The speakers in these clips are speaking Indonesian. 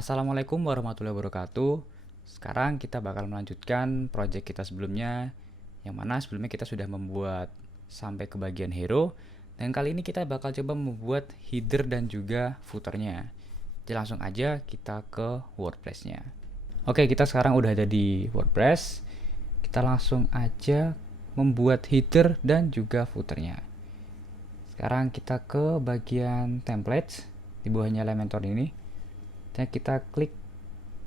Assalamualaikum warahmatullahi wabarakatuh. Sekarang kita bakal melanjutkan project kita sebelumnya, yang mana sebelumnya kita sudah membuat sampai ke bagian hero, dan kali ini kita bakal coba membuat header dan juga footernya. Jadi langsung aja kita ke WordPress-nya. Oke, kita sekarang udah ada di WordPress. Kita langsung aja membuat header dan juga footernya. Sekarang kita ke bagian templates di bawahnya Elementor ini. Dan kita klik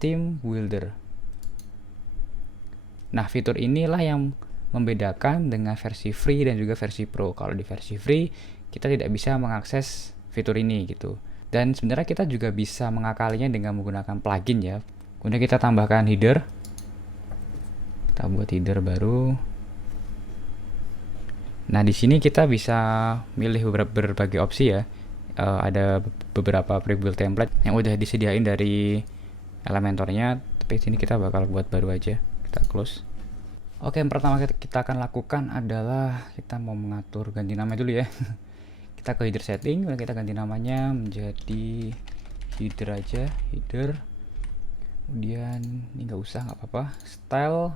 Theme Builder. Nah, fitur inilah yang membedakan dengan versi free dan juga versi pro. Kalau di versi free, kita tidak bisa mengakses fitur ini gitu. Dan sebenarnya kita juga bisa mengakalinya dengan menggunakan plugin ya. Kemudian kita tambahkan header. Kita buat header baru. Nah, di sini kita bisa milih berbagai opsi ya. Ada beberapa prebuild template yang udah disediain dari Elementornya, tapi sini kita bakal buat baru aja. Kita close. Oke, yang pertama kita akan lakukan adalah kita mau mengatur ganti nama dulu ya. Kita ke header setting, dan kita ganti namanya menjadi header aja, header. Kemudian ini nggak usah, nggak apa-apa. Style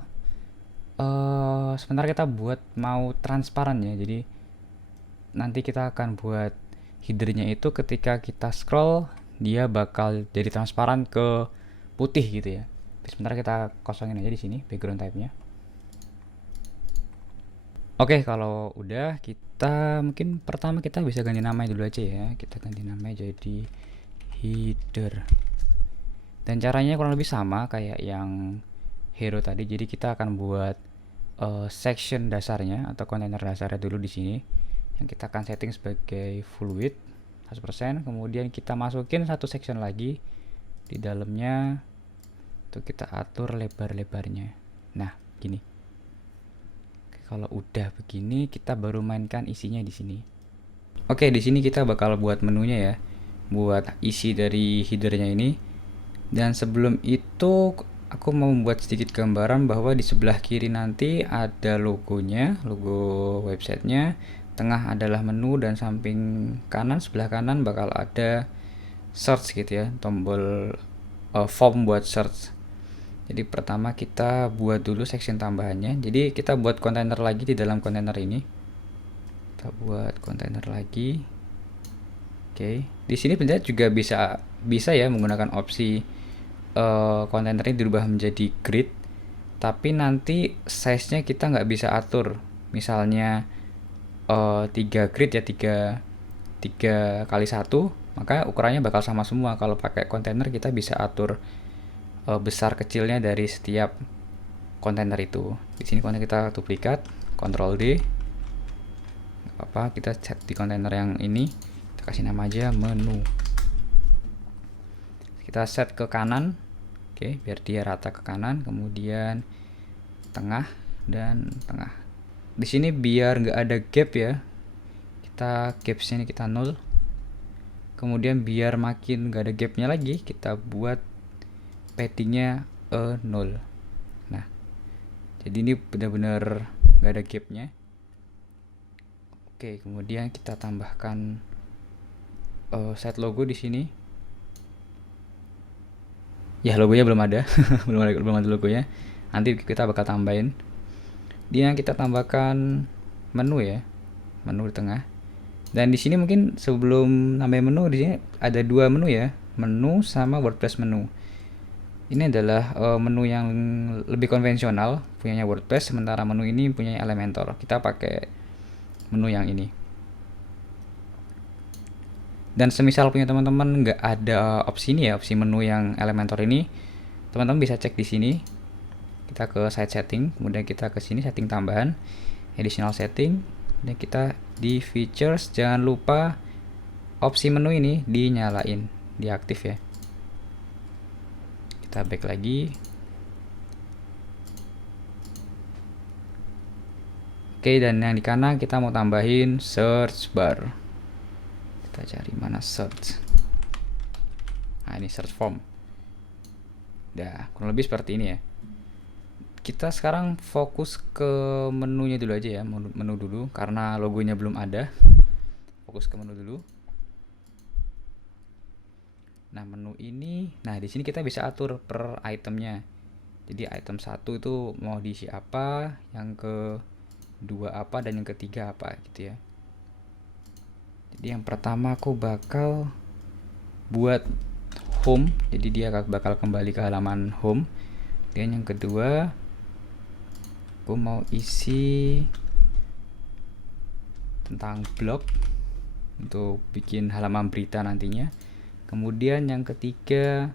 sebentar kita buat mau transparan ya, jadi nanti kita akan buat headernya itu ketika kita scroll dia bakal jadi transparan ke putih gitu ya. Sebentar kita kosongin aja di sini background type-nya. Oke, kalau udah kita mungkin pertama kita bisa ganti namanya dulu aja ya. Kita ganti namanya jadi header. Dan caranya kurang lebih sama kayak yang hero tadi. Jadi kita akan buat section dasarnya atau kontainer dasarnya dulu di sini. Yang kita akan setting sebagai full width 100%, kemudian kita masukin satu section lagi di dalamnya, tuh kita atur lebar-lebarnya. Nah, gini. Kalau udah begini, kita baru mainkan isinya di sini. Oke, di sini kita bakal buat menunya ya, buat isi dari headernya ini. Dan sebelum itu, aku mau membuat sedikit gambaran bahwa di sebelah kiri nanti ada logonya, logo websitenya. Tengah adalah menu dan samping kanan, sebelah kanan bakal ada search gitu ya, tombol form buat search. Jadi pertama kita buat dulu section tambahannya. Jadi kita buat kontainer lagi di dalam kontainer ini. Kita buat kontainer lagi. Oke, di sini sebenarnya juga bisa ya menggunakan opsi kontainer ini dirubah menjadi grid. Tapi nanti size-nya kita nggak bisa atur. Misalnya 3 grid ya, 3 kali 1, maka ukurannya bakal sama semua. Kalau pakai kontainer kita bisa atur besar kecilnya dari setiap kontainer itu. Di sini kontainer kita duplikat, Ctrl D. Gak apa-apa, kita set di kontainer yang ini. Kita kasih nama aja menu. Kita set ke kanan. Oke, biar dia rata ke kanan, kemudian tengah dan tengah. Di sini biar nggak ada gap ya, kita gapsnya ini kita 0. Kemudian biar makin nggak ada gapnya lagi, kita buat paddingnya 0. Nah, jadi ini benar-benar nggak ada gapnya. Oke, kemudian kita tambahkan set logo di sini. Ya, logonya belum ada, belum ada logonya. Nanti kita bakal tambahin. Dia kita tambahkan menu ya, menu di tengah. Dan di sini mungkin sebelum nambahin menu, di sini ada 2 menu ya, menu sama WordPress menu. Ini adalah menu yang lebih konvensional punyanya WordPress, sementara menu ini punyanya Elementor. Kita pakai menu yang ini. Dan semisal punya teman-teman nggak ada opsi ini ya, opsi menu yang Elementor ini, teman-teman bisa cek di sini. Kita ke site setting, kemudian kita ke sini setting tambahan, additional setting, dan kita di features jangan lupa opsi menu ini dinyalain, diaktif ya. Kita back lagi. Oke, dan yang di kanan kita mau tambahin search bar. Kita cari mana search. Nah, ini search form. Udah, kurang lebih seperti ini ya. Kita sekarang fokus ke menunya dulu aja ya, menu dulu karena logonya belum ada. Fokus ke menu dulu. Nah, menu ini, nah di sini kita bisa atur per itemnya. Jadi item 1 itu mau diisi apa, yang kedua apa, dan yang ketiga apa gitu ya. Jadi yang pertama aku bakal buat home, jadi dia bakal kembali ke halaman home. Dan yang kedua aku mau isi tentang blog untuk bikin halaman berita nantinya. Kemudian yang ketiga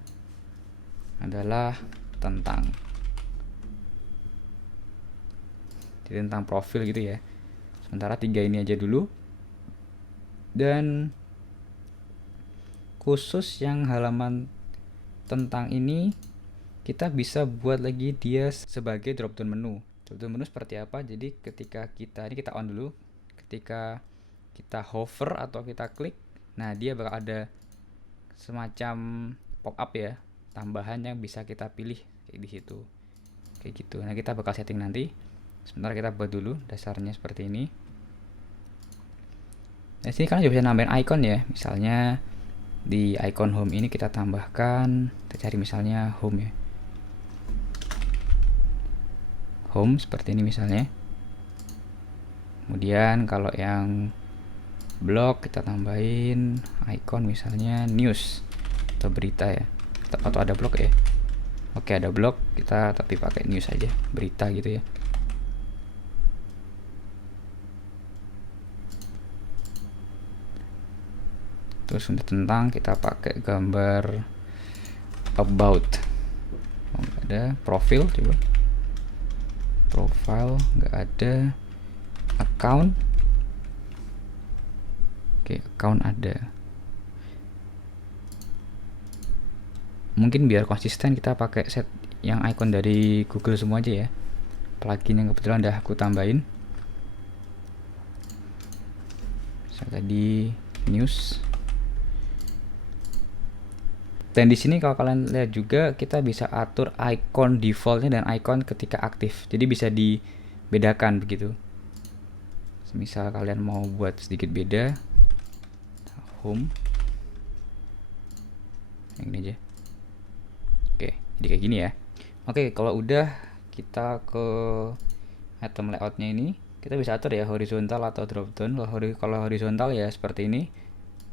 adalah tentang profil gitu ya. Sementara 3 ini aja dulu. Dan khusus yang halaman tentang ini kita bisa buat lagi dia sebagai drop down menu. Drop down menu seperti apa? Jadi ketika kita on dulu, ketika kita hover atau kita klik, nah dia bakal ada semacam pop up ya, tambahan yang bisa kita pilih kayak di situ. Kayak gitu. Nah, kita bakal setting nanti. Sebentar kita buat dulu dasarnya seperti ini. Nah, sini kalian juga bisa nambahin icon ya. Misalnya di icon home ini kita tambahkan, kita cari misalnya home ya. Home seperti ini misalnya. Kemudian kalau yang blog kita tambahin icon misalnya news atau berita ya. Atau ada blog ya. Oke, ada blog, kita tapi pakai news aja, berita gitu ya. Terus untuk tentang kita pakai gambar about. Oh, nggak ada. Profil coba. Profile nggak ada. Account. Oke, account ada. Mungkin biar konsisten kita pakai set yang icon dari Google semua aja ya. Plugin yang kebetulan udah aku tambahin. Misal tadi news. Dan di sini kalau kalian lihat juga kita bisa atur icon defaultnya dan icon ketika aktif. Jadi bisa dibedakan begitu. Misal kalian mau buat sedikit beda, home, yang ini aja. Oke, jadi kayak gini ya. Oke, kalau udah kita ke item layoutnya ini, kita bisa atur ya horizontal atau drop down. Kalau horizontal ya seperti ini.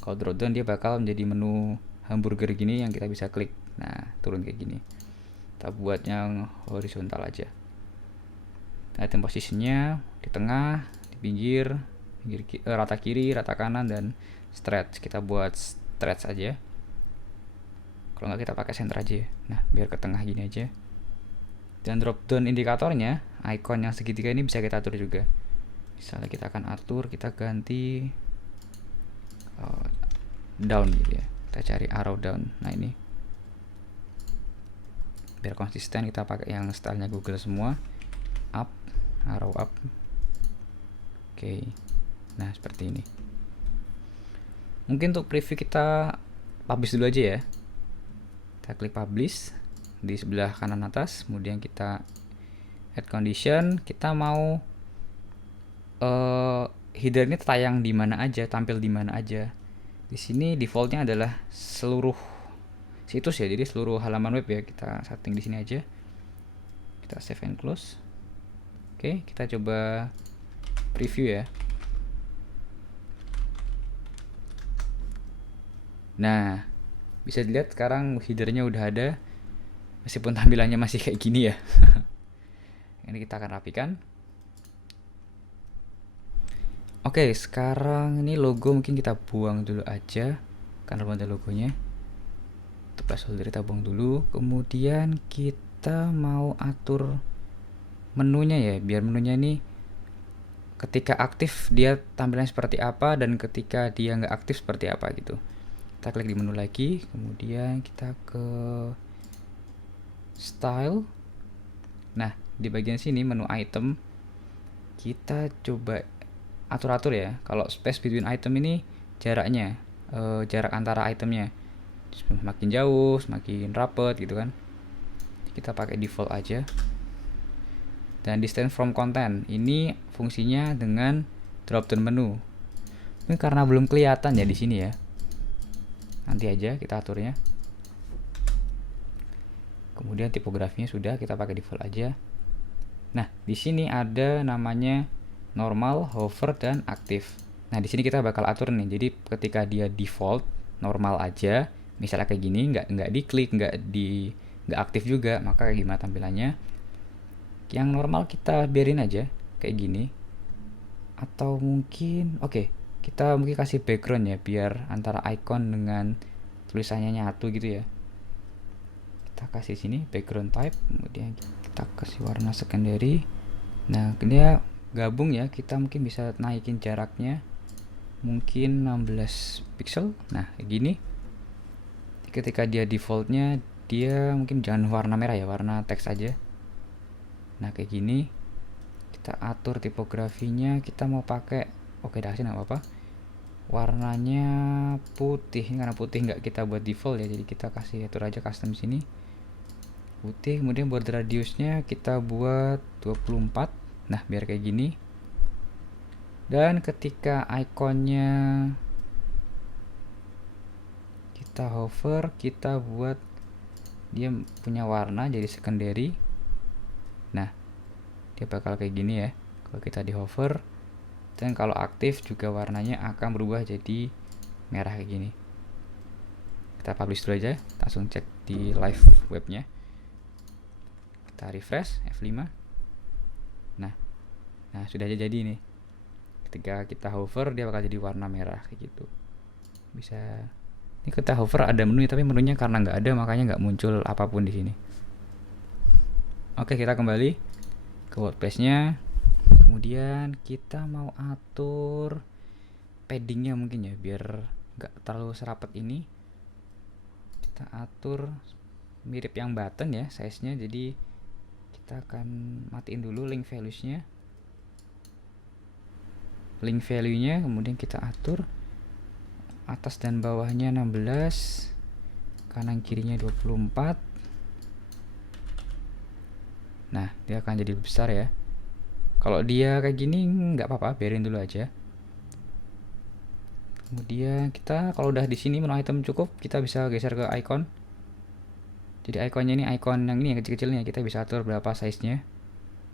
Kalau drop down dia bakal menjadi menu hamburger gini yang kita bisa klik. Nah, turun kayak gini. Kita buat yang horizontal aja. Item posisinya di tengah, di pinggir rata kiri, rata kanan, dan stretch. Kita buat stretch aja. Kalau nggak kita pakai center aja ya. Nah, biar ke tengah gini aja. Dan drop down indikatornya, icon yang segitiga ini bisa kita atur juga. Misalnya kita akan atur, kita ganti down gitu ya. Kita cari arrow down. Nah, ini biar konsisten kita pakai yang stylenya Google semua. Up, arrow up. Oke. Nah, seperti ini. Mungkin untuk preview kita publish dulu aja ya. Kita klik publish di sebelah kanan atas, kemudian kita add condition, kita mau header ini tayang di mana aja, tampil di mana aja. Di sini defaultnya adalah seluruh situs ya, jadi seluruh halaman web ya. Kita setting di sini aja. Kita save and close. Oke, kita coba preview ya. Nah, bisa dilihat sekarang headernya udah ada, meskipun tampilannya masih kayak gini ya. Ini kita akan rapikan. Oke, sekarang ini logo mungkin kita buang dulu aja karena belum ada logonya. Untuk placeholder kita buang dulu. Kemudian kita mau atur menunya ya, biar menunya ini ketika aktif dia tampilannya seperti apa, dan ketika dia nggak aktif seperti apa gitu. Kita klik di menu lagi, kemudian kita ke style. Nah, di bagian sini menu item kita coba atur-atur ya. Kalau space between item ini jaraknya, jarak antara itemnya semakin jauh, semakin rapet gitu kan. Kita pakai default aja. Dan distance from content ini fungsinya dengan drop down menu. Ini karena belum kelihatan ya di sini ya. Nanti aja kita aturnya. Kemudian tipografinya sudah, kita pakai default aja. Nah, di sini ada namanya normal, hover, dan aktif. Nah, di sini kita bakal atur nih. Jadi ketika dia default normal aja, misalnya kayak gini, nggak diklik, nggak aktif juga, maka kayak gimana tampilannya? Yang normal kita biarin aja kayak gini. Atau mungkin kita mungkin kasih background ya, biar antara icon dengan tulisannya nyatu gitu ya. Kita kasih sini background type, kemudian kita kasih warna secondary. Nah, dia gabung ya, kita mungkin bisa naikin jaraknya mungkin 16 pixel. Nah, kayak gini. Ketika dia defaultnya, dia mungkin jangan warna merah ya, warna teks aja. Nah, kayak gini. Kita atur tipografinya, kita mau pakai dah sih nggak apa-apa. Warnanya putih, karena putih nggak kita buat default ya, jadi kita kasih atur aja custom sini putih. Kemudian border radiusnya kita buat 24. Nah, biar kayak gini. Dan ketika ikonnya kita hover, kita buat dia punya warna jadi secondary. Nah, dia bakal kayak gini ya kalau kita di hover. Dan kalau aktif juga warnanya akan berubah jadi merah kayak gini. Kita publish dulu aja, langsung cek di live webnya. Kita refresh F5. Nah sudah aja jadi nih. Ketika kita hover, dia bakal jadi warna merah kayak gitu. Bisa. Ini kita hover ada menu, tapi menunya karena nggak ada, makanya nggak muncul apapun di sini. Oke, kita kembali ke WordPress-nya. Kemudian kita mau atur paddingnya mungkin ya, biar nggak terlalu serapat ini. Kita atur mirip yang button ya, size-nya. Jadi kita akan matiin dulu link values-nya. Link value-nya kemudian kita atur atas dan bawahnya 16, kanan kirinya 24. Nah, dia akan jadi lebih besar ya. Kalau dia kayak gini nggak apa-apa, biarin dulu aja. Kemudian kita kalau udah di sini menu item cukup, kita bisa geser ke icon. Jadi ikonnya ini icon yang ini yang kecil-kecilnya, kita bisa atur berapa size-nya.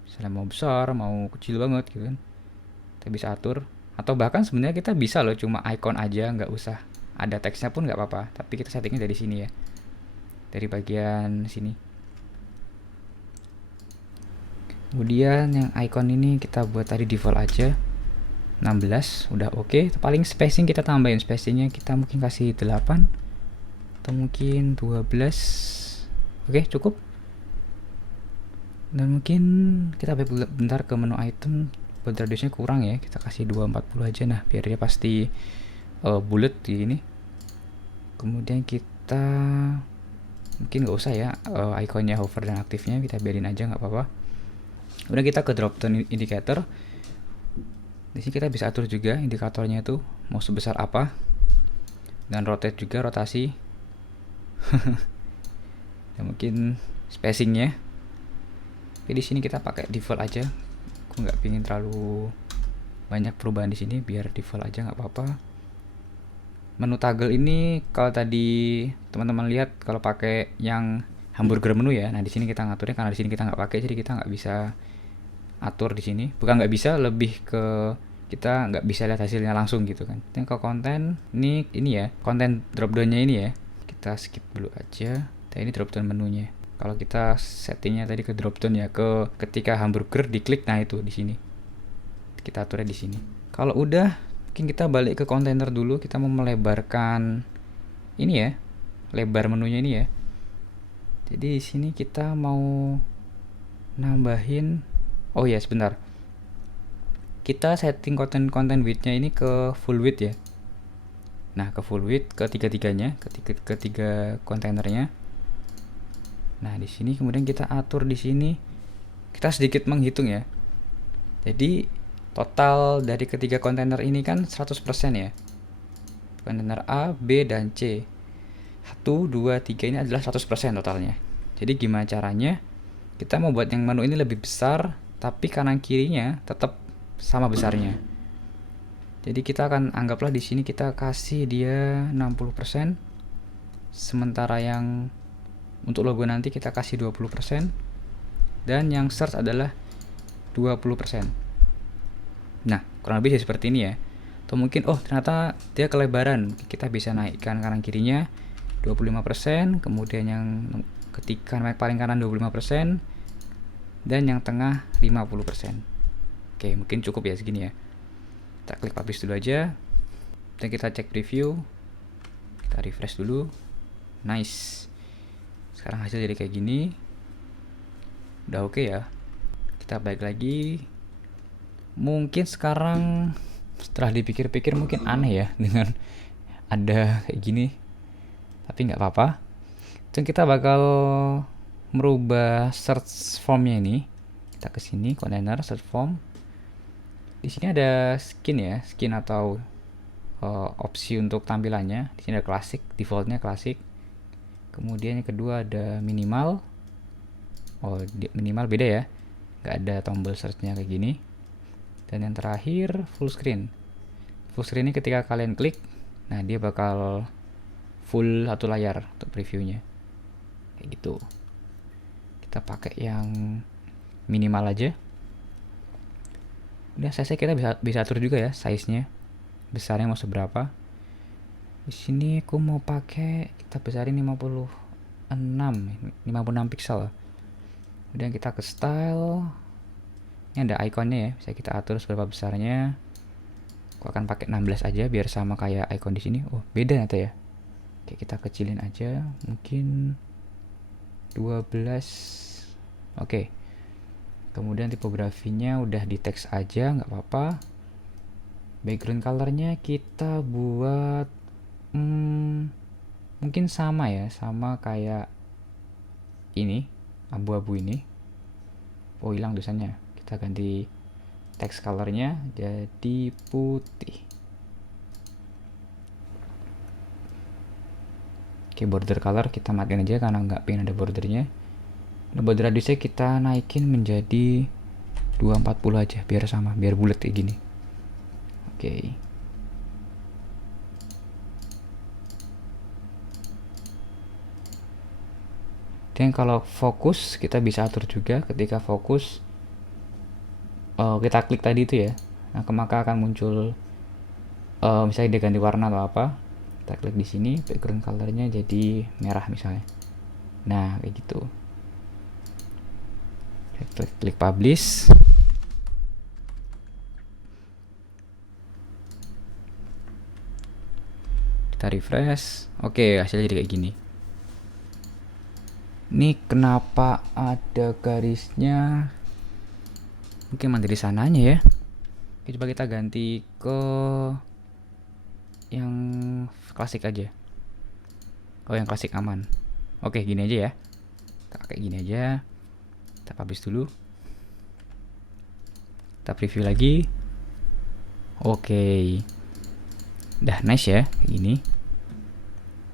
Misalnya mau besar, mau kecil banget gitu kan. Kita bisa atur. Atau bahkan sebenarnya kita bisa loh cuma icon aja, nggak usah ada teksnya pun nggak apa-apa. Tapi kita settingnya dari sini ya, dari bagian sini. Kemudian yang icon ini kita buat tadi default aja 16, udah oke. Paling spacing kita tambahin, spacingnya kita mungkin kasih 8 atau mungkin 12. Oke, cukup. Dan mungkin kita bentar ke menu item. Border radiusnya kurang ya, kita kasih 240 aja. Nah, biar dia pasti bulat di ini. Kemudian kita mungkin nggak usah ya ikonnya hover dan aktifnya, kita biarin aja nggak apa-apa. Kemudian kita ke drop down indicator. Di sini kita bisa atur juga indikatornya itu mau sebesar apa, dan rotate juga, rotasi. Dan mungkin spacingnya. Tapi di sini kita pakai default aja. Aku nggak pingin terlalu banyak perubahan di sini, biar default aja nggak apa-apa. Menu toggle ini kalau tadi teman-teman lihat kalau pakai yang hamburger menu ya. Nah, di sini kita ngaturnya karena di sini kita nggak pakai, jadi kita nggak bisa atur di sini. Bukan nggak bisa, lebih ke kita nggak bisa lihat hasilnya langsung gitu kan. Yang ke konten ini ya, konten dropdownnya ini ya. Kita skip dulu aja. Nah, ini dropdown menunya. Kalau kita settingnya tadi ke dropdown ya, ke ketika hamburger diklik, nah itu di sini. Kita aturnya di sini. Kalau udah, mungkin kita balik ke kontainer dulu. Kita mau melebarkan ini ya, lebar menunya ini ya. Jadi di sini kita mau nambahin, sebentar. Kita setting konten width-nya ini ke full width ya. Nah, ke full width ketiga-tiganya, ketiga kontainernya. Nah, di sini kemudian kita atur di sini. Kita sedikit menghitung ya. Jadi total dari ketiga kontainer ini kan 100% ya. Kontainer A, B, dan C. 1, 2, 3 ini adalah 100% totalnya. Jadi gimana caranya? Kita mau buat yang menu ini lebih besar, tapi kanan kirinya tetap sama besarnya. Jadi kita akan anggaplah di sini kita kasih dia 60%. Sementara yang Untuk logo nanti kita kasih 20%, dan yang search adalah 20%. Nah, kurang lebih seperti ini ya. Atau mungkin ternyata dia kelebaran, kita bisa naikkan kanan kirinya 25%, kemudian yang ketika paling kanan 25%, dan yang tengah 50%. Oke, mungkin cukup ya segini ya. Kita klik publish dulu aja, dan kita cek preview, kita refresh dulu. Nice, sekarang hasil jadi kayak gini, udah oke ya. Kita balik lagi. Mungkin sekarang setelah dipikir-pikir mungkin aneh ya dengan ada kayak gini, tapi nggak apa-apa. Dan kita bakal merubah search formnya ini. Kita ke sini, container search form. Di sini ada skin ya, skin atau opsi untuk tampilannya. Di sini ada klasik, defaultnya klasik. Kemudian yang kedua ada minimal. Minimal beda ya, nggak ada tombol searchnya kayak gini. Dan yang terakhir full screen. Full screen ini ketika kalian klik, nah dia bakal full satu layar untuk previewnya kayak gitu. Kita pakai yang minimal aja. Udah, size kita bisa atur juga ya, size-nya besarnya mau seberapa. Di sini aku mau pakai, kita besarin 56 pixel. Kemudian kita ke style. Ini ada ikonnya ya, bisa kita atur seberapa besarnya. Aku akan pakai 16 aja biar sama kayak icon di sini. Beda ternyata ya. Oke, kita kecilin aja, mungkin 12. Oke. Kemudian tipografinya udah di teks aja, nggak apa-apa. Background colornya kita buat mungkin sama ya, sama kayak ini, abu-abu ini. Hilang tulisannya. Kita ganti text colornya jadi putih. Oke, border color kita matiin aja karena nggak pengen ada bordernya. Nah, border radiusnya kita naikin menjadi 240 aja biar sama, biar bulat kayak gini. Oke. Dan kalau fokus kita bisa atur juga. Ketika fokus kita klik tadi itu ya, nah maka akan muncul misalnya dia ganti warna atau apa. Kita klik di sini, background colornya jadi merah misalnya. Nah kayak gitu. Klik publish. Kita refresh. Oke, hasilnya jadi kayak gini. Ini kenapa ada garisnya? Mungkin mandiri sananya ya. Oke, coba kita ganti ke yang klasik aja. Yang klasik aman. Oke, gini aja ya. Kita kayak gini aja. Kita publish dulu. Kita preview lagi. Oke. Udah nice ya, kayak gini.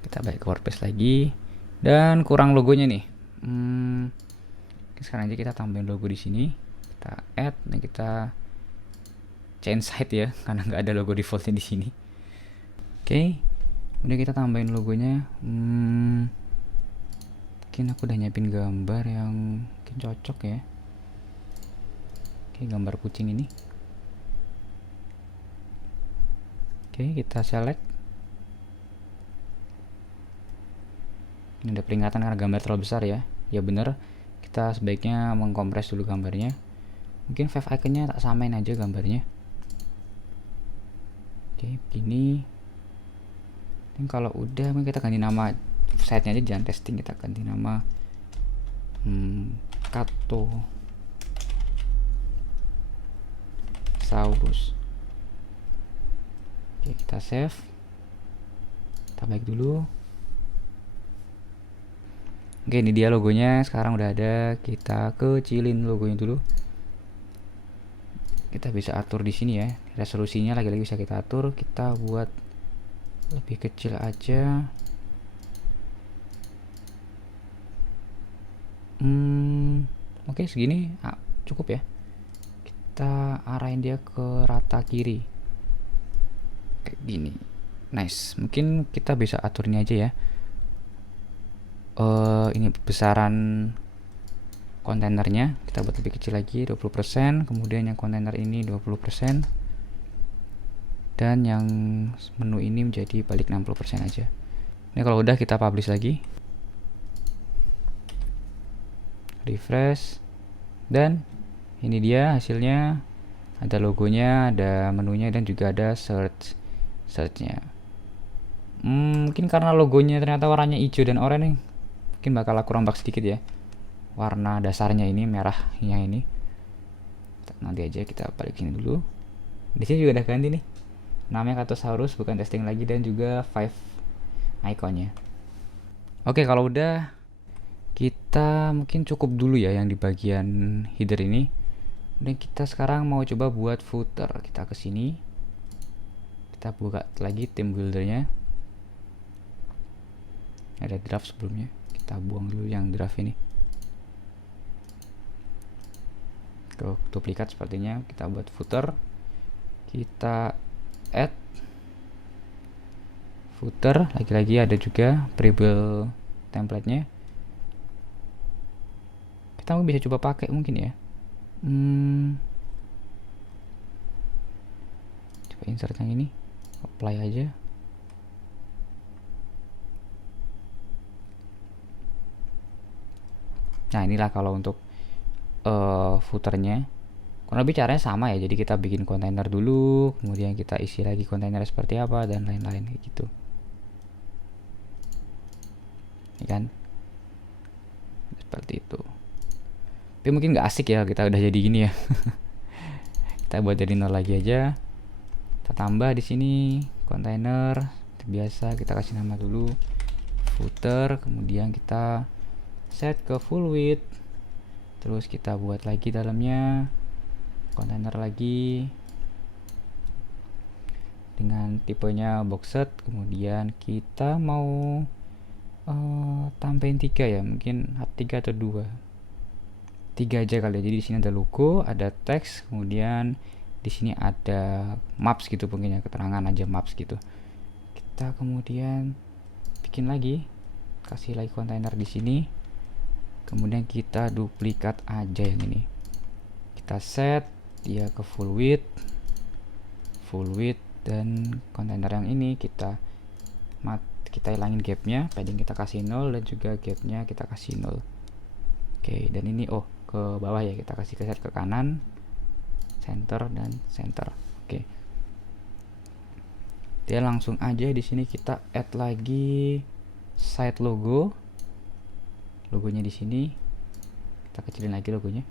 Kita balik ke WordPress lagi. Dan kurang logonya nih. Sekarang aja kita tambahin logo di sini. Kita add dan kita change site ya, karena nggak ada logo defaultnya di sini. Oke. Udah, kita tambahin logonya. Mungkin aku udah nyiapin gambar yang mungkin cocok ya. Oke, gambar kucing ini. Oke, kita select. Ini ada peringatan karena gambar terlalu besar ya. Ya bener, kita sebaiknya mengkompres dulu gambarnya. Mungkin wave iconnya tak samain aja gambarnya. Oke, begini. Dan kalau udah, kita ganti nama site-nya aja, jangan testing, kita ganti nama Kato Saurus. Oke, kita save. Kita baik dulu. Oke, ini dia logonya. Sekarang udah ada. Kita kecilin logonya dulu. Kita bisa atur di sini ya. Resolusinya lagi-lagi bisa kita atur. Kita buat lebih kecil aja. Oke, segini cukup ya. Kita arahin dia ke rata kiri. Kayak gini. Nice. Mungkin kita bisa atur ini aja ya. ini besaran kontainernya kita buat lebih kecil lagi 20%, kemudian yang kontainer ini 20%, dan yang menu ini menjadi balik 60% aja. Ini kalau udah kita publish lagi, refresh, dan ini dia hasilnya. Ada logonya, ada menunya, dan juga ada searchnya. Mungkin karena logonya ternyata warnanya hijau dan oranye nih, mungkin bakal aku rombak sedikit ya warna dasarnya ini, merahnya ini. Nanti aja kita balik sini dulu. Di sini juga udah ganti nih, namanya Katosaurus, bukan testing lagi, dan juga 5 ikonnya. Oke, kalau udah kita mungkin cukup dulu ya yang di bagian header ini. Dan kita sekarang mau coba buat footer. Kita ke sini, kita buka lagi theme buildernya. Ada draft sebelumnya, kita buang dulu yang draft ini. Ke duplikat sepertinya, kita buat footer, kita add footer, lagi-lagi ada juga prebuild template-nya. Kita bisa coba pakai mungkin ya. Coba insert yang ini, apply aja. Nah, inilah kalau untuk footernya. Kurang lebih caranya sama ya. Jadi kita bikin kontainer dulu, kemudian kita isi lagi kontainer seperti apa, dan lain-lain kayak gitu. Ini kan seperti itu. Tapi mungkin nggak asik ya kita udah jadi gini ya. Kita buat jadi 0 lagi aja. Kita tambah di sini kontainer biasa, kita kasih nama dulu footer, kemudian kita set ke full width. Terus kita buat lagi dalamnya kontainer lagi dengan tipenya boxed. Kemudian kita mau tambahin 3 ya, mungkin 3 atau 2, 3 aja kali ya. Jadi di sini ada logo, ada teks, kemudian di sini ada maps gitu, mungkin ya keterangan aja maps gitu. Kita kemudian bikin lagi, kasih lagi kontainer di sini. Kemudian kita duplikat aja yang ini, kita set dia ke full width, dan kontainer yang ini kita hilangin gapnya, padding kita kasih 0, dan juga gapnya kita kasih 0. Oke, dan ini ke bawah ya, kita kasih set ke kanan, center, dan center. Oke, dia langsung aja di sini kita add lagi side logonya di sini. Kita kecilin lagi logonya,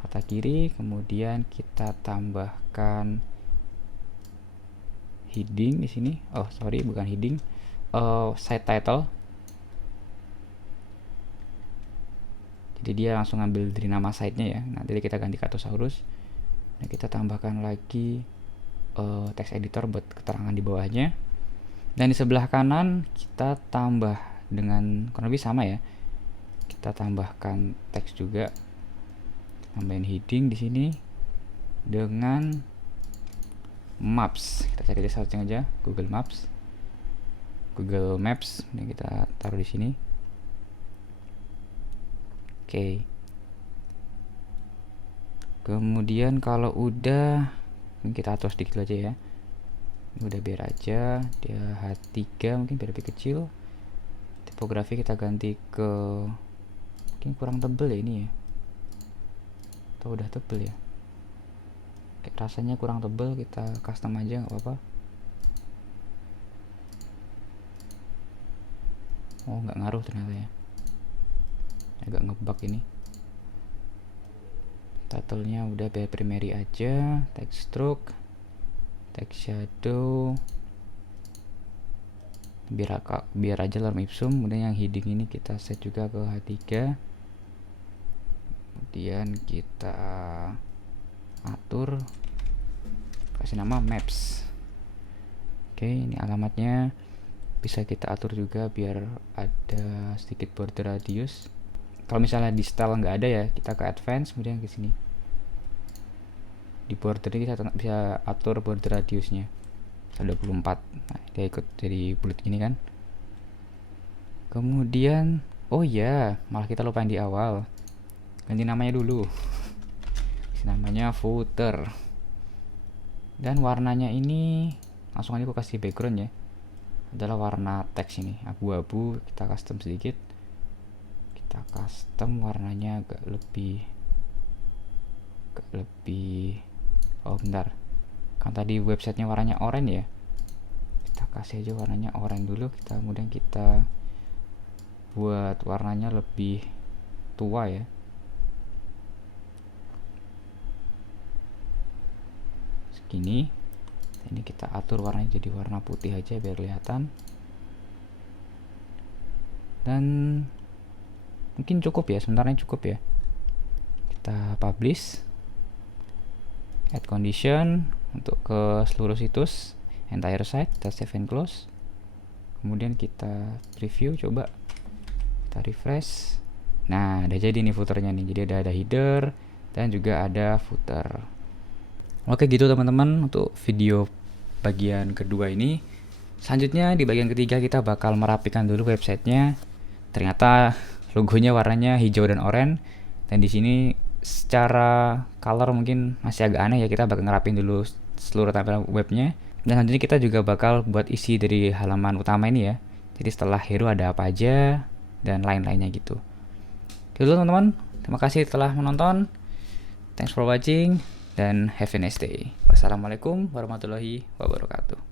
mata kiri, kemudian kita tambahkan heading di sini. Bukan heading, side title. Jadi dia langsung ambil dari nama site-nya ya. Nanti kita ganti Katosaurus. Nah, kita tambahkan lagi text editor buat keterangan di bawahnya. Dan di sebelah kanan kita tambah dengan kurang lebih sama ya. Kita tambahkan teks juga, tambahin heading di sini dengan maps. Kita cari di searching aja Google Maps. Ini kita taruh di sini. Oke. Kemudian kalau udah, kita atur sedikit aja ya. Udah biar aja dia H3, mungkin biar lebih kecil. Tipografi kita ganti ke, mungkin kurang tebel ya ini ya, atau udah tebel ya, kayak rasanya kurang tebel, kita custom aja nggak apa-apa. Nggak ngaruh ternyata ya, agak ngebug ini. Title-nya udah biar primary aja, text stroke, text shadow, biar aja lorem ipsum. Kemudian yang heading ini kita set juga ke H3. Kemudian kita atur, kasih nama maps. Oke, ini alamatnya bisa kita atur juga biar ada sedikit border radius. Kalau misalnya di style nggak ada ya, kita ke advance, kemudian ke sini di border ini kita bisa atur border radiusnya 24. Nah, dia ikut jadi bulat gini kan. Kemudian, oh ya, malah kita lupain di awal. Ganti namanya dulu. Namanya footer. Dan warnanya ini langsung aja aku kasih background ya. Adalah warna teks ini, abu-abu. Kita custom sedikit. Kita custom warnanya agak lebih oh bentar. Kan tadi websitenya warnanya oranye ya. Kita kasih aja warnanya oranye dulu. Kemudian kita buat warnanya lebih tua ya. Segini. Ini kita atur warnanya jadi warna putih aja biar kelihatan. Dan mungkin cukup ya, sebenarnya cukup ya. Kita publish, add condition untuk ke seluruh situs, entire site, kita save and close. Kemudian kita preview, coba kita refresh. Nah, udah jadi nih footernya nih. Jadi ada header dan juga ada footer. Oke gitu teman-teman untuk video bagian kedua ini. Selanjutnya di bagian ketiga kita bakal merapikan dulu websitenya. Ternyata logonya warnanya hijau dan oranye. Dan di sini secara color mungkin masih agak aneh ya. Kita bakal ngerapin dulu seluruh tampilan webnya. Dan selanjutnya kita juga bakal buat isi dari halaman utama ini ya. Jadi setelah hero ada apa aja dan lain-lainnya gitu. Gitu teman-teman. Terima kasih telah menonton. Thanks for watching dan have a nice day. Wassalamualaikum warahmatullahi wabarakatuh.